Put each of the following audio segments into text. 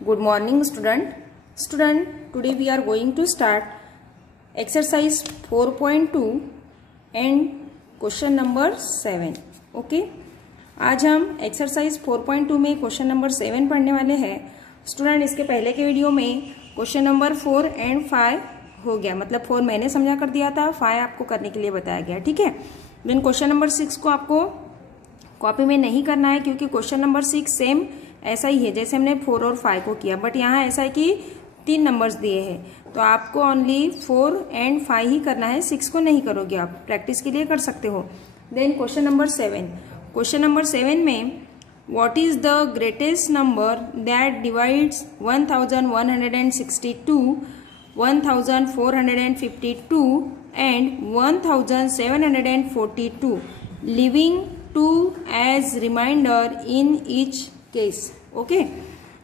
Good morning student. Today we are going to start exercise 4.2 and question number 7. Okay. आज हम exercise 4.2 में question number 7 पढ़ने वाले हैं. स्टूडेंट इसके पहले के वीडियो में क्वेश्चन नंबर 4 एंड 5 हो गया, मतलब 4 मैंने समझा कर दिया था, 5 आपको करने के लिए बताया गया. ठीक है. देन क्वेश्चन नंबर 6 को आपको कॉपी में नहीं करना है क्योंकि क्वेश्चन नंबर 6 सेम ऐसा ही है जैसे हमने 4 और 5 को किया, बट यहाँ ऐसा है कि 3 नंबर्स दिए हैं तो आपको ओनली 4 एंड 5 ही करना है, 6 को नहीं करोगे. आप प्रैक्टिस के लिए कर सकते हो. Then question number 7. Question number 7 में what is the greatest number that divides 1162, 1452 and 1742 leaving 2 as reminder in each case. Okay.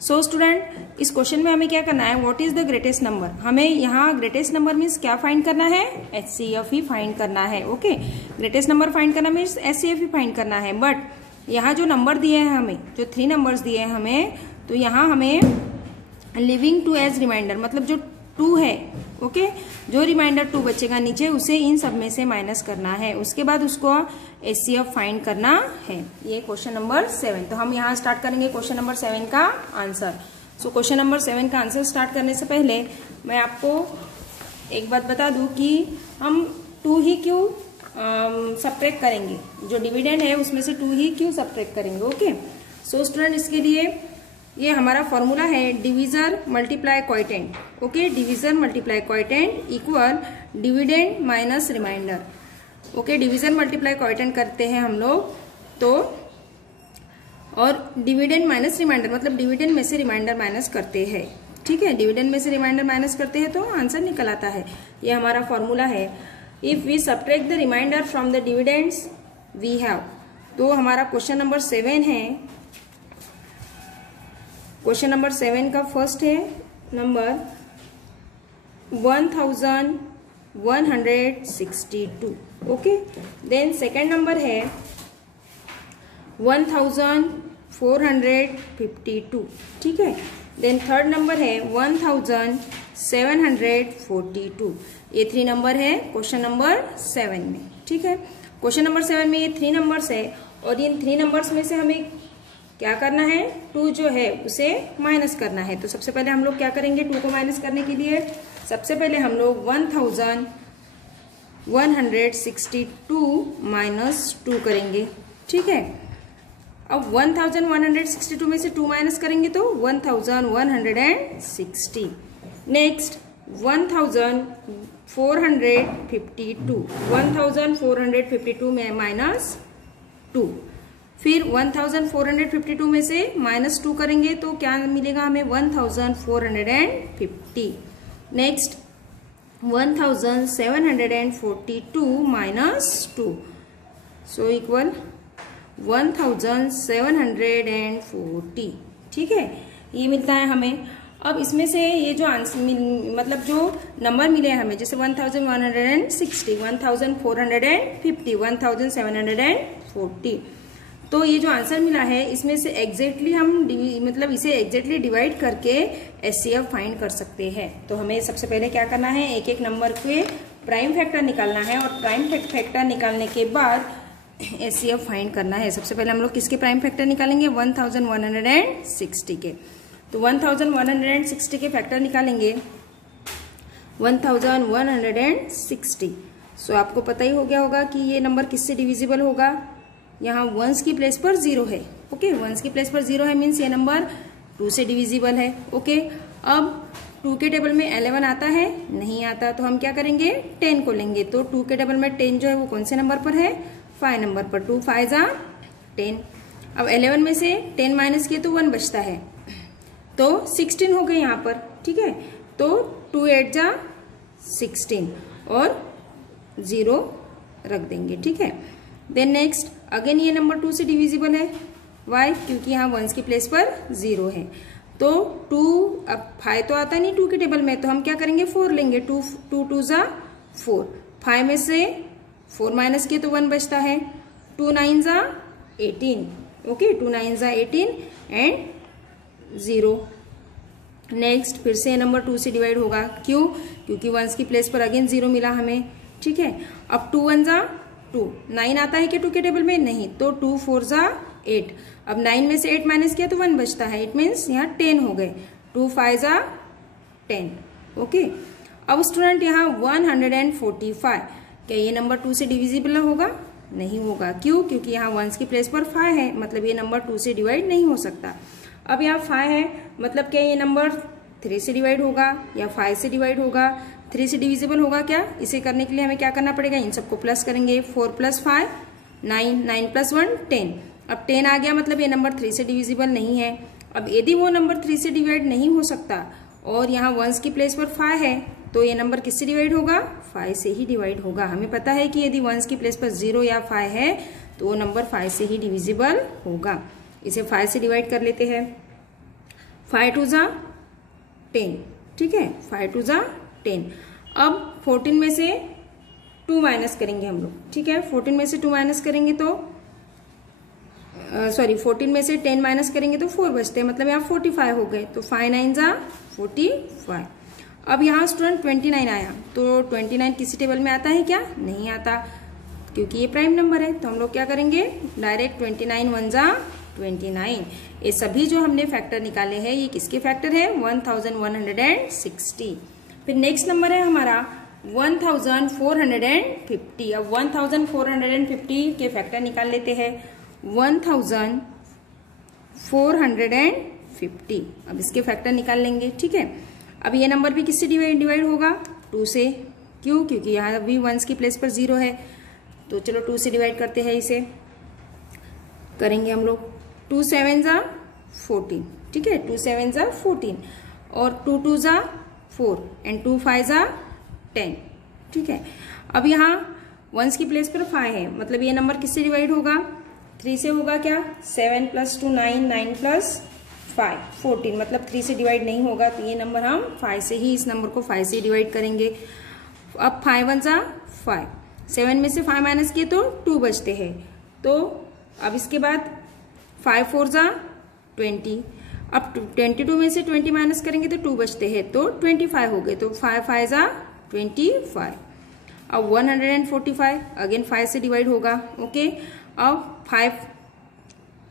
So student, इस क्वेश्चन में हमें क्या करना है, what is the greatest number. हमें यहाँ ग्रेटेस्ट नंबर मीन्स क्या फाइंड करना है, HCF ही फाइंड करना है. ओके. ग्रेटेस्ट नंबर फाइंड करना मीन्स HCF ही फाइंड करना है. बट यहाँ जो नंबर दिए हैं हमें, जो 3 नंबर्स दिए हैं हमें, तो यहाँ हमें लिविंग 2 एज रिमाइंडर, मतलब जो 2 है, ओके, जो रिमाइंडर 2 बचेगा नीचे उसे इन सब में से माइनस करना है. उसके बाद उसको HCF फाइंड करना है. ये क्वेश्चन नंबर 7. तो हम यहाँ स्टार्ट करेंगे क्वेश्चन नंबर 7 का आंसर. सो क्वेश्चन नंबर 7 का आंसर स्टार्ट करने से पहले मैं आपको एक बात बता दूं कि हम 2 ही क्यों सब्ट्रैक्ट करेंगे, जो डिविडेंड है उसमें से 2 ही क्यों सब्ट्रैक्ट करेंगे. ओके. सो स्टूडेंट इसके लिए ये हमारा फॉर्मूला है divisor multiply quotient. Okay. Divisor multiply quotient equal dividend minus remainder. Okay. Division multiply quotient करते हैं हम लोग तो, और डिविडेंड माइनस रिमाइंडर मतलब डिविडेंड में से रिमाइंडर माइनस करते हैं. ठीक है. डिविडेंड में से रिमाइंडर माइनस करते हैं तो आंसर निकल आता है. ये हमारा फॉर्मूला है. If we subtract the remainder from the dividends we have, तो हमारा क्वेश्चन नंबर 7 है. क्वेश्चन नंबर 7 का फर्स्ट है number 1162. Okay. Then second number है 1452. ठीक है. देन थर्ड नंबर है 1742. ये 3 नंबर है क्वेश्चन नंबर 7 में. ठीक है. क्वेश्चन नंबर 7 में ये 3 नंबर्स है और इन 3 नंबर्स में से हमें क्या करना है, 2 जो है उसे माइनस करना है. तो सबसे पहले हम लोग क्या करेंगे 2 को माइनस करने के लिए, सबसे पहले हम लोग 1162 माइनस 2 करेंगे. ठीक है. अब 1162 में से 2 माइनस करेंगे तो 1160. नेक्स्ट 1452 में माइनस 2. फिर 1452 में से माइनस 2 करेंगे तो क्या मिलेगा हमें 1450. Next 1742 minus 2, so equal 1740. ठीक है. ये मिलता है हमें. अब इसमें से ये जो आंसर मतलब जो नंबर मिले हमें, जैसे 1160, 1450, 1740, तो ये जो आंसर मिला है इसमें से एग्जैक्टली हम मतलब इसे एग्जैक्टली डिवाइड करके HCF फाइंड कर सकते हैं. तो हमें सबसे पहले क्या करना है, एक एक नंबर के प्राइम फैक्टर निकालना है और प्राइम फैक्टर निकालने के बाद HCF फाइंड करना है. सबसे पहले हम लोग किसके प्राइम फैक्टर निकालेंगे, 1160 के. तो 1160 के फैक्टर निकालेंगे 1160. सो आपको पता ही हो गया होगा कि ये नंबर किससे डिविजिबल होगा. यहाँ 1s की प्लेस पर 0 है. ओके. 1s की प्लेस पर 0 है मीन्स ये नंबर 2 से डिविजिबल है. ओके. अब 2 के टेबल में 11 आता है, नहीं आता, तो हम क्या करेंगे 10 को लेंगे. तो 2 के टेबल में 10 जो है वो कौन से नंबर पर है, 5 नंबर पर. 2 5 जा 10. अब 11 में से 10 माइनस किए तो 1 बचता है, तो 16 हो गए यहाँ पर. ठीक है. तो 2 8 जा 16 और 0 रख देंगे. ठीक है. देन नेक्स्ट अगेन ये नंबर 2 से डिविजिबल है. वाई, क्योंकि यहाँ 1s की प्लेस पर 0 है. तो 2, अब 5 तो आता नहीं 2 के टेबल में, तो हम क्या करेंगे 4 लेंगे. 2 2 जा 4. 5 में से 4 माइनस किए तो 1 बचता है. 2 9 जा 18. ओके, 2 9 जा 18 एंड 0. नेक्स्ट फिर से ये नंबर 2 से डिवाइड होगा, क्यों? क्योंकि वंस की प्लेस पर अगेन 0 मिला हमें, ठीक है। अब 2 1 जा 2, 9 आता है क्या 2 के टेबल में? नहीं, तो 2 4 जा 8। अब 9 में से 8 माइनस किया तो 1 बचता है, इट मीन्स यहाँ 10 हो गए। 2 5 जा 10, ओके। अब स्टूडेंट यहाँ 145, क्या ये नंबर 2 से डिविजिबल होगा? नहीं होगा, क्यों? क्योंकि यहाँ वंस की प्लेस पर 5 है, मतलब ये नंबर 2 से डिवाइड नहीं हो सकता। अब यहाँ 5 है, मतलब क्या ये नंबर 3 से डिवाइड होगा या 5 से डिवाइड होगा? 3 से डिविजिबल होगा क्या? इसे करने के लिए हमें क्या करना पड़ेगा? इन सबको प्लस करेंगे। 4 + 5 9, 9 + 1 10। अब 10 आ गया, मतलब ये नंबर 3 से डिविजिबल नहीं है। अब यदि वो नंबर 3 से डिवाइड नहीं हो सकता और यहाँ वंस की प्लेस पर 5 है, तो ये नंबर किससे डिवाइड होगा? 5 से ही डिवाइड होगा। हमें पता है कि यदि वंस की प्लेस पर 0 या 5 है तो वो नंबर 5 से ही डिविजिबल होगा। इसे 5 से डिवाइड कर लेते हैं। 5 2 जा 10, ठीक है, 5 2 जा 10। अब 14 में से 2 माइनस करेंगे हम लोग, ठीक है। 14 में से 2 माइनस करेंगे तो 14 में से 10 माइनस करेंगे तो 4 बचते हैं, मतलब यहाँ 45 हो गए। तो 5 9 जा 45। अब यहाँ स्टूडेंट 29 आया, तो 29 किसी टेबल में आता है क्या? नहीं आता, क्योंकि ये प्राइम नंबर है। तो हम लोग क्या करेंगे? डायरेक्ट 29 1 जा 29। ये सभी जो हमने फैक्टर निकाले हैं ये किसके फैक्टर है? 1160। फिर नेक्स्ट नंबर है हमारा 1450। अब 1450 के फैक्टर निकाल लेते हैं। 1450, अब इसके फैक्टर निकाल लेंगे, ठीक है। अब ये नंबर भी किससे डिवाइड होगा? 2 से, क्यों? क्योंकि यहाँ भी वंस की प्लेस पर 0 है। तो चलो 2 से डिवाइड करते हैं, इसे करेंगे हम लोग। 2 7 जा 14, ठीक है, 2 7 जा 14 और 2 2 जा 4 एंड 2 5 जा 10, ठीक है। अब यहाँ वंस की प्लेस पर 5 है, मतलब ये नंबर किससे डिवाइड होगा? 3 से होगा क्या? 7 + 2 9, 9 + 5 14, मतलब 3 से डिवाइड नहीं होगा। तो ये नंबर हम 5 से ही, इस नंबर को 5 से डिवाइड करेंगे। अब 5 1 जा 5, 7 में से 5 माइनस किए तो 2 बचते हैं। तो अब इसके बाद 5 4 जा 20। अब 22 में से 20 माइनस करेंगे तो 2 बचते हैं, तो 25 हो गए। तो 5 5 जा 25। अब 145 अगेन 5 से डिवाइड होगा, ओके। अब 5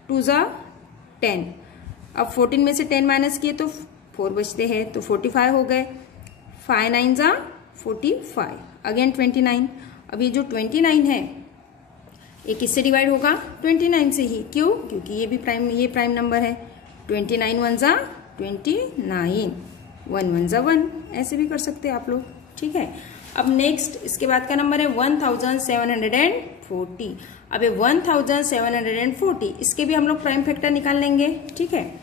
2 जा 10। अब 14 में से 10 माइनस किए तो 4 बचते हैं, तो 45 हो गए। 5 9 जा 45 अगेन 29। अब ये जो 29 है ये किससे डिवाइड होगा? 29 से ही, क्यों? क्योंकि ये प्राइम नंबर है। 29 1 जा 29, 1 1 जा 1, ऐसे भी कर सकते हैं आप लोग, ठीक है। अब नेक्स्ट इसके बाद का नंबर है 1740। अब ये 1740, इसके भी हम लोग प्राइम फैक्टर निकाल लेंगे, ठीक है।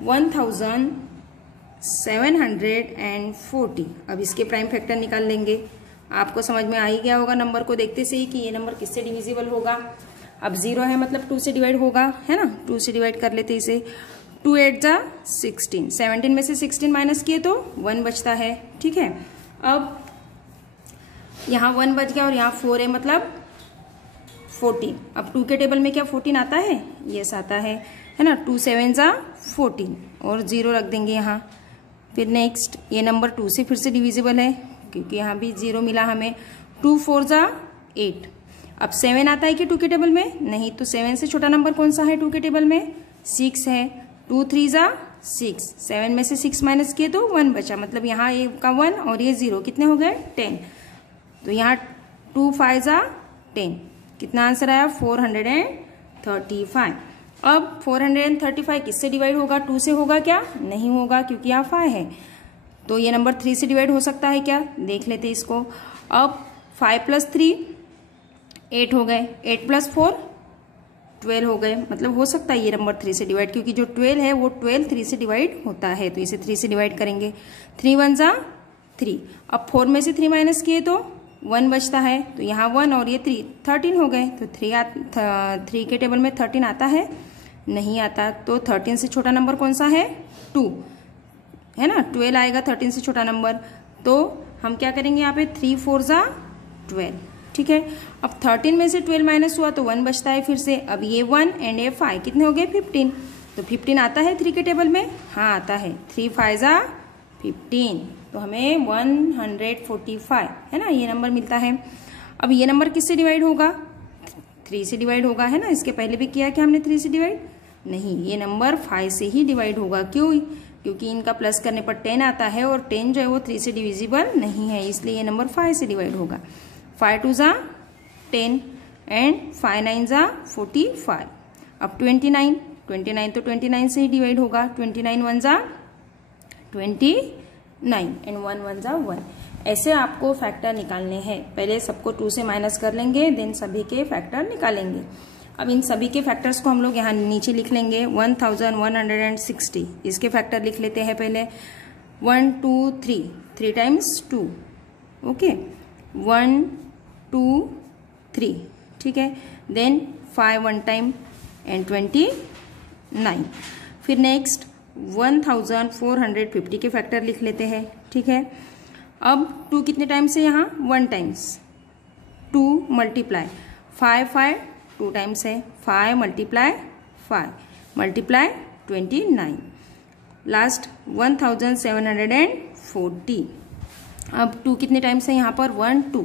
1740, अब इसके प्राइम फैक्टर निकाल लेंगे। आपको समझ में आ ही गया होगा नंबर को देखते से ही कि ये नंबर किससे डिविजिबल होगा। अब 0 है, मतलब 2 से डिवाइड होगा, है ना। 2 से डिवाइड कर लेते इसे। 2 8 जा 16, 17 में से 16 माइनस किए तो 1 बचता है, ठीक है। अब यहाँ 1 बच गया और यहाँ 4 है, मतलब 14। अब 2 के टेबल में क्या 14 आता है? यस आता है ना। 2 7 जा 14 और 0 रख देंगे यहाँ। फिर नेक्स्ट ये नंबर 2 से फिर से डिविजिबल है, क्योंकि यहाँ भी 0 मिला हमें। 2 4 जा 8। अब 7 आता है कि 2 के टेबल में? नहीं, तो 7 से छोटा नंबर कौन सा है 2 के टेबल में? 6 है। 2 3 जा 6, 7 में से 6 माइनस किए तो 1 बचा, मतलब यहाँ ये का 1 और ये 0, कितने हो गए? 10। तो यहाँ 2 5 जा 10, कितना आंसर आया? 435। अब 435 किससे डिवाइड होगा? 2 से होगा क्या? नहीं होगा, क्योंकि यहाँ 5 है। तो ये नंबर 3 से डिवाइड हो सकता है क्या? देख लेते इसको। अब 5 + 3 8 हो गए, 8 + 4 12 हो गए, मतलब हो सकता है ये नंबर 3 से डिवाइड, क्योंकि जो 12 है वो 12 3 से डिवाइड होता है। तो इसे 3 से डिवाइड करेंगे। 3 1 जा 3। अब 4 में से 3 माइनस किए तो 1 बचता है, तो यहाँ 1 और ये 3 13 हो गए। तो 3 के टेबल में 13 आता है? नहीं आता। तो 13 से छोटा नंबर कौन सा है? 2 है ना। 12 आएगा 13 से छोटा नंबर। तो हम क्या करेंगे यहाँ पे? 3 4 जा 12, ठीक है। अब 13 में से 12 माइनस हुआ तो 1 बचता है फिर से। अब ये 1 एंड ये 5 कितने हो गए? 15। तो 15 आता है 3 के टेबल में? हाँ आता है। 3 5 जा 15, तो हमें 145 है ना ये नंबर मिलता है। अब ये नंबर किससे डिवाइड होगा? 3 से डिवाइड होगा, है ना। इसके पहले भी किया कि हमने 3 से डिवाइड? नहीं, ये नंबर 5 से ही डिवाइड होगा। क्यों? क्योंकि इनका प्लस करने पर 10 आता है और 10 जो है वो 3 से डिविजिबल नहीं है, इसलिए ये नंबर 5 से डिवाइड होगा। 5 2 जा 10 एंड 5 9 जा 45। अब 29 तो 29 से ही डिवाइड होगा। 29 1 जा 29 एंड 1 1 जा 1। ऐसे आपको फैक्टर निकालने हैं। पहले सबको 2 से माइनस कर लेंगे, देन सभी के फैक्टर निकालेंगे। अब इन सभी के फैक्टर्स को हम लोग यहाँ नीचे लिख लेंगे। 1160 इसके फैक्टर लिख लेते हैं पहले। 1 2 3 3 टाइम्स 2, ओके 1 2 3, ठीक है। Then 5 1 time and 29। फिर नेक्स्ट 1450 के फैक्टर लिख लेते हैं, ठीक है। अब 2 कितने टाइम्स है यहाँ? 1 टाइम्स। 2 मल्टीप्लाई 5 5 2 टाइम्स है। 5 मल्टीप्लाई 5 मल्टीप्लाई 29। लास्ट 1740। अब 2 कितने टाइम्स है यहाँ पर? 1 2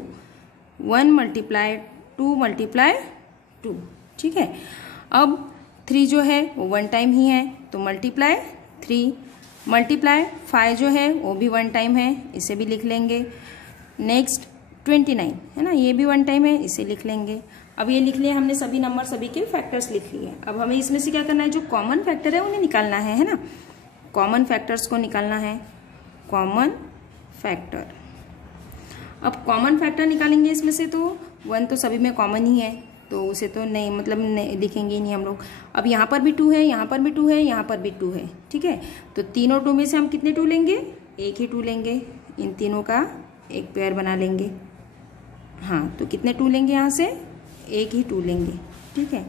1 मल्टीप्लाई 2 मल्टीप्लाई 2, ठीक है। अब 3 जो है वो 1 टाइम ही है, तो मल्टीप्लाई 3 मल्टीप्लाई 5 जो है वो भी 1 टाइम है, इसे भी लिख लेंगे। नेक्स्ट 29 है ना, ये भी 1 टाइम है, इसे लिख लेंगे। अब ये लिख लिए हमने सभी नंबर, सभी के फैक्टर्स लिख लिए। अब हमें इसमें से क्या करना है? जो कॉमन फैक्टर है उन्हें निकालना है ना। कॉमन फैक्टर्स को निकालना है, कॉमन फैक्टर। अब कॉमन फैक्टर निकालेंगे इसमें से, तो 1 तो सभी में कॉमन ही है, तो उसे तो नहीं मतलब नहीं लिखेंगे ही नहीं हम लोग। अब यहाँ पर भी 2 है, यहाँ पर भी 2 है, यहाँ पर भी 2 है, ठीक है। तो तीनों 2 में से हम कितने 2 लेंगे? एक ही 2 लेंगे। इन तीनों का एक पेयर बना लेंगे। हाँ, तो कितने 2 लेंगे? यहाँ से एक ही 2 लेंगे, ठीक है।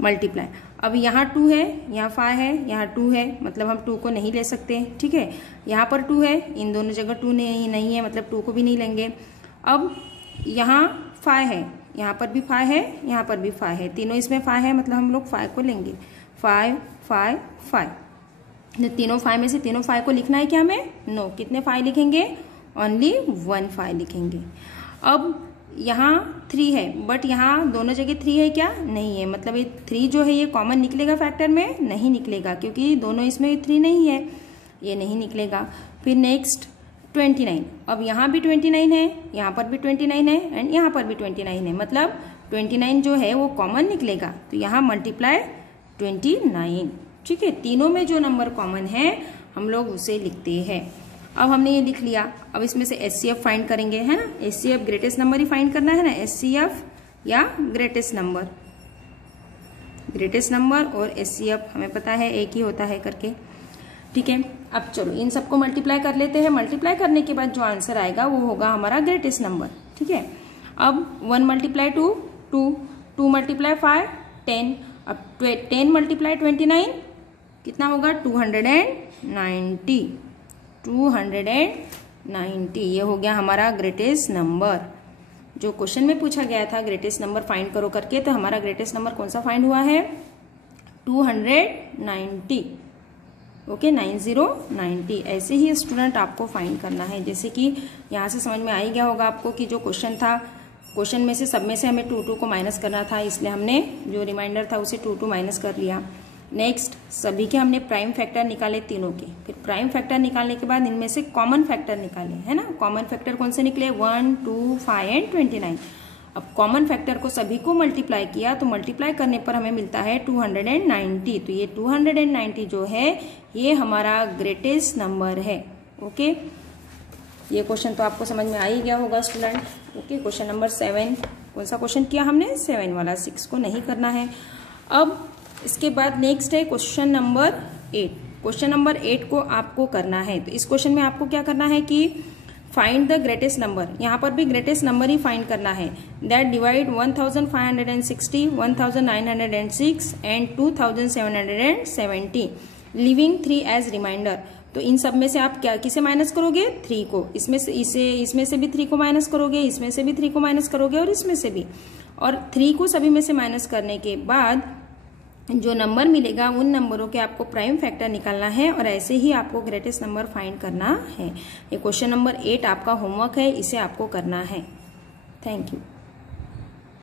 मल्टीप्लाई, अब यहाँ 2 है, यहाँ 5 है, यहाँ 2 है, मतलब हम 2 को नहीं ले सकते, ठीक है। यहाँ पर 2 है, इन दोनों जगह 2 नहीं है, मतलब 2 को भी नहीं लेंगे। अब यहाँ 5 है, यहाँ पर भी 5 है, यहाँ पर भी 5 है, तीनों इसमें 5 है, मतलब हम लोग 5 को लेंगे। 5 5 5, तीनों 5 में से तीनों 5 को लिखना है क्या हमें? नो। कितने 5 लिखेंगे? ओनली 1 5 लिखेंगे। अब यहाँ 3 है, बट यहाँ दोनों जगह 3 है क्या? नहीं है, मतलब ये 3 जो है ये कॉमन निकलेगा फैक्टर में? नहीं निकलेगा, क्योंकि दोनों इसमें 3 नहीं है, ये नहीं निकलेगा। फिर नेक्स्ट 29, अब यहाँ भी 29 है, यहाँ पर भी 29 है एंड यहाँ पर भी 29 है, मतलब 29 जो है वो कॉमन निकलेगा, तो यहाँ मल्टीप्लाई 29, ठीक है। तीनों में जो नंबर कॉमन है हम लोग उसे लिखते हैं। अब हमने ये लिख लिया। अब इसमें से HCF फाइंड करेंगे, है ना। HCF ग्रेटेस्ट नंबर ही फाइंड करना है ना, HCF या ग्रेटेस्ट नंबर। ग्रेटेस्ट नंबर और HCF हमें पता है एक ही होता है करके, ठीक है। अब चलो इन सबको मल्टीप्लाई कर लेते हैं। मल्टीप्लाई करने के बाद जो आंसर आएगा वो होगा हमारा ग्रेटेस्ट नंबर, ठीक है। अब 1 मल्टीप्लाई 2 2, 2 मल्टीप्लाई 5 10, अब 10 मल्टीप्लाई 29 कितना होगा? 290, 290, ये हो गया हमारा ग्रेटेस्ट नंबर। जो क्वेश्चन में पूछा गया था ग्रेटेस्ट नंबर फाइंड करो करके, तो हमारा ग्रेटेस्ट नंबर कौन सा फाइंड हुआ है? 290, ओके 9090। ऐसे ही स्टूडेंट आपको फाइंड करना है। जैसे कि यहाँ से समझ में आ ही गया होगा आपको कि जो क्वेश्चन था, क्वेश्चन में से सब में से हमें 2 2 को माइनस करना था, इसलिए हमने जो रिमाइंडर था उसे 2 2 माइनस कर लिया। नेक्स्ट सभी के हमने प्राइम फैक्टर निकाले तीनों के। फिर प्राइम फैक्टर निकालने के बाद इनमें से कॉमन फैक्टर निकाले, है ना। कॉमन फैक्टर कौन से निकले? 1 2 5 एंड 29। अब कॉमन फैक्टर को सभी को मल्टीप्लाई किया, तो मल्टीप्लाई करने पर हमें मिलता है 290। तो ये 290 जो है ये हमारा ग्रेटेस्ट नंबर है, ओके। ये क्वेश्चन तो आपको समझ में आ ही गया होगा स्टूडेंट, ओके। क्वेश्चन नंबर 7, कौन सा क्वेश्चन किया हमने? 7 वाला, 6 को नहीं करना है। अब इसके बाद नेक्स्ट है क्वेश्चन नंबर 8। क्वेश्चन नंबर 8 को आपको करना है। तो इस क्वेश्चन में आपको क्या करना है कि फाइंड द ग्रेटेस्ट नंबर। यहाँ पर भी ग्रेटेस्ट नंबर ही फाइंड करना है। That divide 1560, 1906 and 2770, leaving 3 as remainder. तो इन सब में से आप क्या किसे माइनस करोगे? 3 को। इसमें से भी 3 को माइनस करोगे, इसमें से भी 3 को माइनस करोगे और इसमें से भी। और 3 को सभी में से माइनस करने के बाद जो नंबर मिलेगा उन नंबरों के आपको प्राइम फैक्टर निकालना है और ऐसे ही आपको ग्रेटेस्ट नंबर फाइंड करना है। ये क्वेश्चन नंबर 8 आपका होमवर्क है, इसे आपको करना है। Thank you.